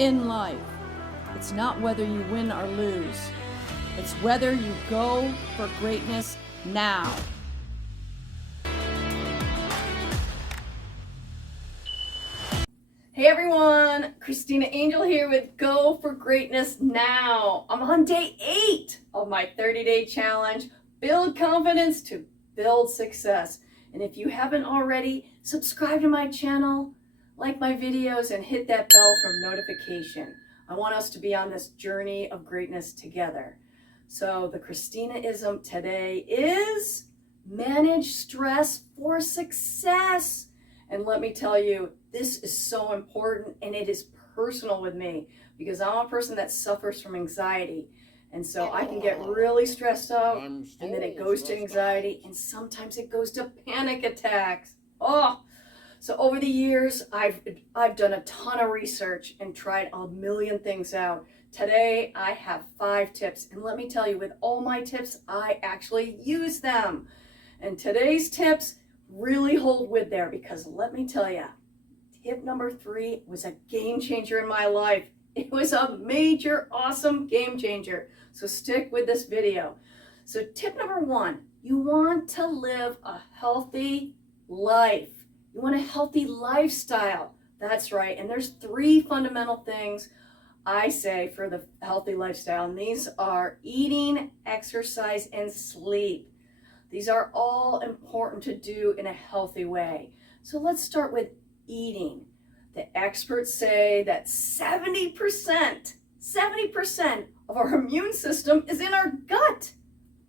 in life. It's not whether you win or lose. It's whether you go for greatness now. Hey everyone, Kristina-Ism here with Go for Greatness Now. I'm on day 8 of my 30-day challenge, Build Confidence to Build Success. And if you haven't already, subscribe to my channel, like my videos, and hit that bell for notification. I want us to be on this journey of greatness together. So the Kristina-Ism today is manage stress for success. And let me tell you, this is so important, and it is personal with me because I'm a person that suffers from anxiety. And so I can get really stressed out, and then it goes to anxiety, and sometimes it goes to panic attacks. So over the years, I've done a ton of research and tried a million things out. Today, I have 5 tips, and let me tell you, with all my tips, I actually use them. And today's tips really hold with there because let me tell you, tip number 3 was a game changer in my life. It was a major, awesome game changer. So stick with this video. So tip number 1, you want to live a healthy life. You want a healthy lifestyle. That's right. And there's 3 fundamental things I say for the healthy lifestyle. And these are eating, exercise, and sleep. These are all important to do in a healthy way. So let's start with eating. The experts say that 70% of our immune system is in our gut.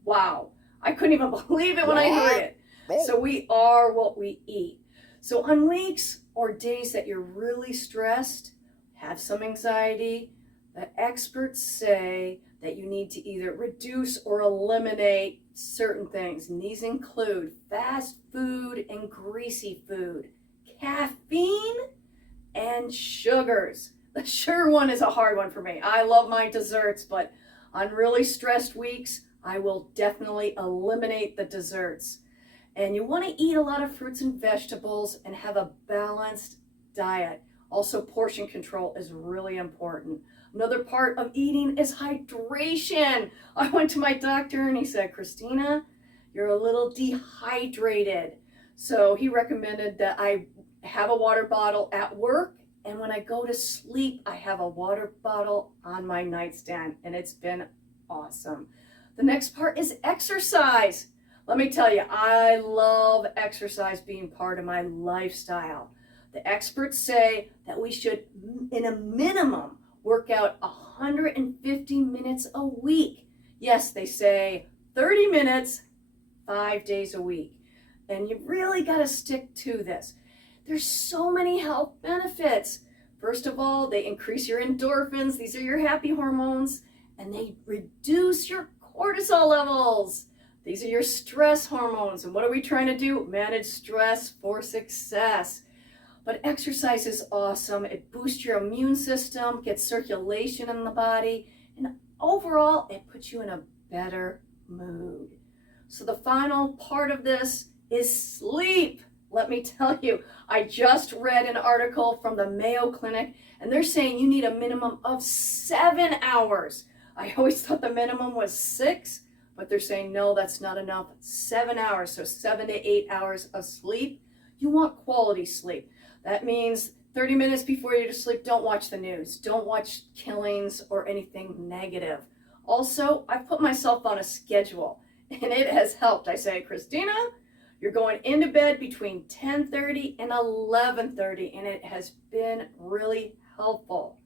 Wow, I couldn't even believe it when I heard it. So we are what we eat. So on weeks or days that you're really stressed, have some anxiety, the experts say that you need to either reduce or eliminate certain things. And these include fast food and greasy food, caffeine, and sugars. The sugar one is a hard one for me. I love my desserts, but on really stressed weeks, I will definitely eliminate the desserts. And you want to eat a lot of fruits and vegetables and have a balanced diet. Also, portion control is really important. Another part of eating is hydration. I went to my doctor and he said, Kristina, you're a little dehydrated. So he recommended that I have a water bottle at work, and when I go to sleep, I have a water bottle on my nightstand, and it's been awesome. The next part is exercise. Let me tell you, I love exercise being part of my lifestyle. The experts say that we should, in a minimum, work out 150 minutes a week. Yes, they say 30 minutes, 5 days a week. And you really got to stick to this. There's so many health benefits. First of all, they increase your endorphins. These are your happy hormones. And they reduce your cortisol levels. These are your stress hormones. And what are we trying to do? Manage stress for success. But exercise is awesome. It boosts your immune system, gets circulation in the body, and overall, it puts you in a better mood. So the final part of this is sleep. Let me tell you, I just read an article from the Mayo Clinic, and they're saying you need a minimum of 7 hours. I always thought the minimum was 6, but they're saying, no, that's not enough. 7 hours, so 7 to 8 hours of sleep. You want quality sleep. That means 30 minutes before you go to sleep, don't watch the news. Don't watch killings or anything negative. Also, I put myself on a schedule, and it has helped. I say, Kristina, you're going into bed between 10:30 and 11:30, and it has been really helpful.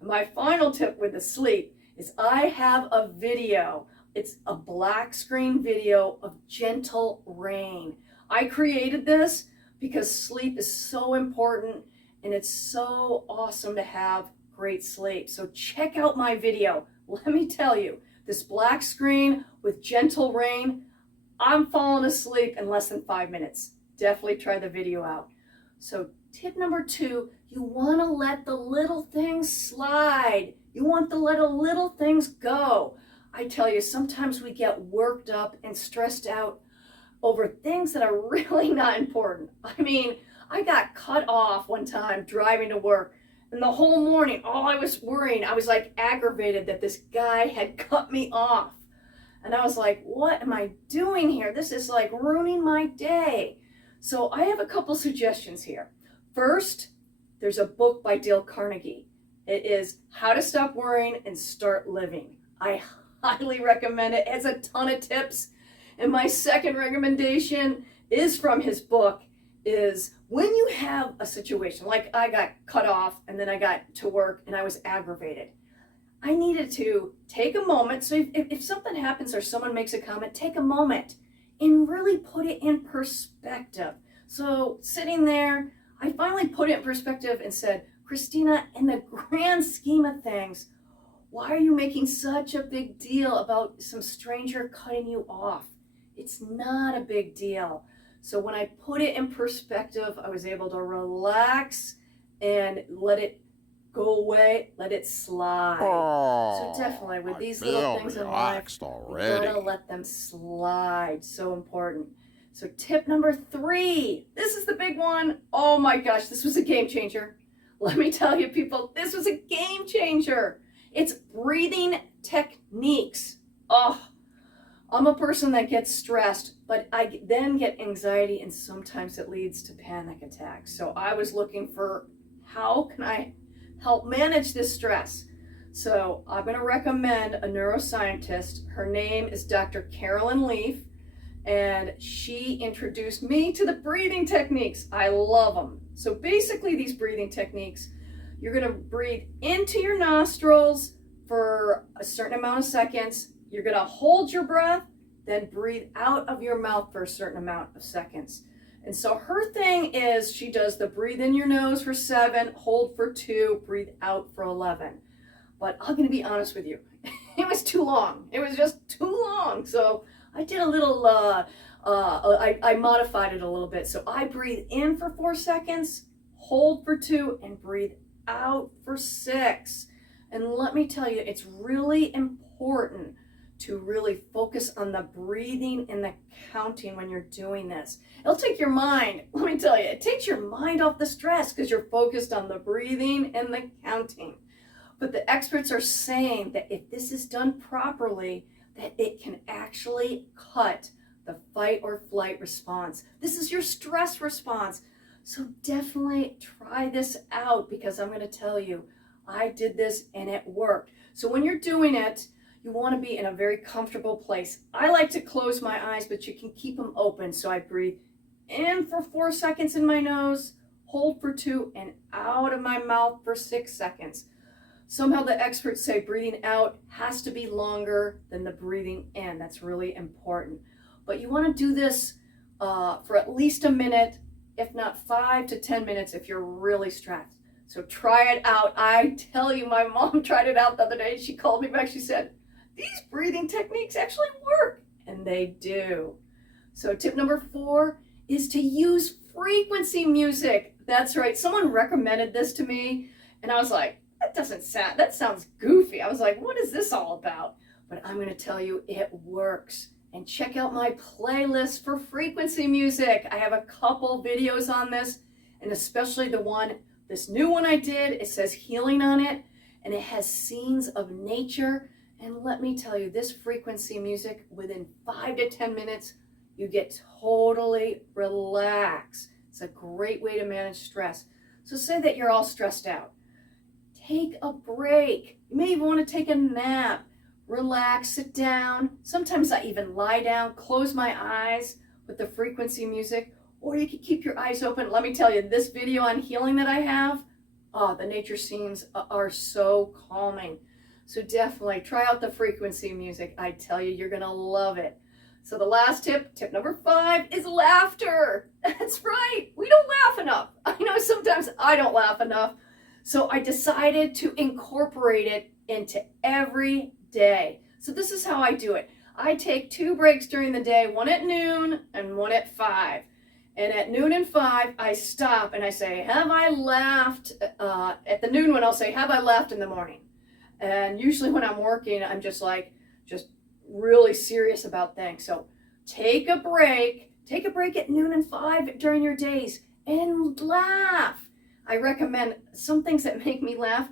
And my final tip with the sleep is I have a video. It's a black screen video of gentle rain. I created this because sleep is so important, and it's so awesome to have great sleep. So check out my video. Let me tell you, this black screen with gentle rain, I'm falling asleep in less than 5 minutes. Definitely try the video out. So tip number 2, you want to let the little things slide. You want to let the little things go. I tell you, sometimes we get worked up and stressed out over things that are really not important. I mean, I got cut off one time driving to work. And the whole morning, all I was worrying, I was like aggravated that this guy had cut me off. And I was like, what am I doing here? This is like ruining my day. So I have a couple suggestions here. First, there's a book by Dale Carnegie. It is How to Stop Worrying and Start Living. I highly recommend it. It has a ton of tips. And my second recommendation is from his book, is when you have a situation, like I got cut off and then I got to work and I was aggravated. I needed to take a moment. So if something happens or someone makes a comment, take a moment and really put it in perspective. So sitting there, I finally put it in perspective and said, Kristina, in the grand scheme of things, why are you making such a big deal about some stranger cutting you off? It's not a big deal. So when I put it in perspective, I was able to relax and let it go away, let it slide. So definitely with these little things in life, you gotta let them slide. So important. So tip number 3, this is the big one. Oh my gosh, this was a game changer. Let me tell you people, this was a game changer. It's breathing techniques. Oh, I'm a person that gets stressed, but I then get anxiety and sometimes it leads to panic attacks. So I was looking for how can I help manage this stress. So I'm going to recommend a neuroscientist. Her name is Dr. Carolyn Leaf, and she introduced me to the breathing techniques. I love them. So basically these breathing techniques, you're going to breathe into your nostrils for a certain amount of seconds. You're going to hold your breath, then breathe out of your mouth for a certain amount of seconds. And so her thing is she does the breathe in your nose for 7, hold for 2, breathe out for 11. But I'm going to be honest with you. It was too long. It was just too long. So I did a little, I modified it a little bit. So I breathe in for 4 seconds, hold for 2, and breathe out for 6. And let me tell you, it's really important to really focus on the breathing and the counting when you're doing this. It'll take your mind, let me tell you, it takes your mind off the stress because you're focused on the breathing and the counting. But the experts are saying that if this is done properly, that it can actually cut the fight or flight response. This is your stress response. So definitely try this out because I'm going to tell you, I did this and it worked. So when you're doing it, you want to be in a very comfortable place. I like to close my eyes, but you can keep them open. So I breathe in for 4 seconds in my nose, hold for 2, and out of my mouth for 6 seconds. Somehow the experts say breathing out has to be longer than the breathing in. That's really important. But you want to do this for at least a minute, if not 5 to 10 minutes if you're really stressed. So try it out. I tell you, my mom tried it out the other day. She called me back. She said, these breathing techniques actually work. And they do. So tip number 4 is to use frequency music. That's right. Someone recommended this to me. And I was like, that sounds goofy. I was like, what is this all about? But I'm going to tell you, it works. And check out my playlist for frequency music. I have a couple videos on this, and especially this new one I did. It says healing on it, and it has scenes of nature. And let me tell you, this frequency music, within 5 to 10 minutes, you get totally relaxed. It's a great way to manage stress. So say that you're all stressed out. Take a break. You may even want to take a nap. Relax, sit down. Sometimes I even lie down, close my eyes with the frequency music, or you can keep your eyes open. Let me tell you, this video on healing that I have, the nature scenes are so calming. So definitely try out the frequency music. I tell you, you're going to love it. So the last tip number 5, is laughter. That's right. We don't laugh enough. I know sometimes I don't laugh enough. So I decided to incorporate it into every day. So this is how I do it. I take 2 breaks during the day, one at noon and one at 5. And at noon and 5, I stop and I say, have I laughed? At the noon one, I'll say, have I laughed in the morning? And usually when I'm working, I'm just really serious about things. So take a break at noon and 5 during your days and laugh. I recommend some things that make me laugh.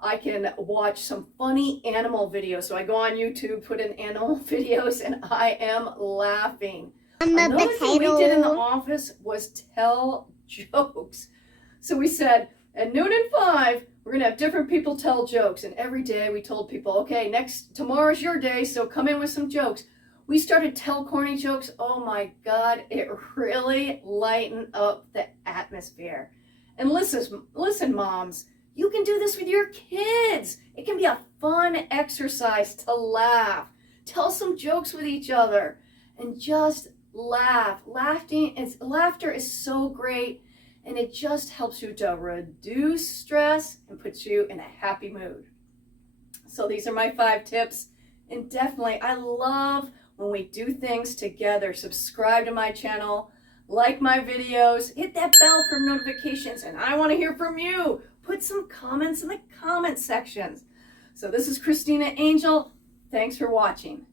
I can watch some funny animal videos. So I go on YouTube, put in animal videos, and I am laughing. Another thing we did in the office was tell jokes. So we said at noon and 5, we're gonna have different people tell jokes. And every day we told people, okay, tomorrow's your day, so come in with some jokes. We started tell corny jokes. Oh my God, it really lightened up the atmosphere. And listen, moms, you can do this with your kids. It can be a fun exercise to laugh. Tell some jokes with each other and just laugh. Laughter is so great, and it just helps you to reduce stress and puts you in a happy mood. So these are my 5 tips. And definitely, I love when we do things together. Subscribe to my channel, like my videos, hit that bell for notifications, and I want to hear from you. Put some comments in the comment sections. So this is Kristina Angel. Thanks for watching.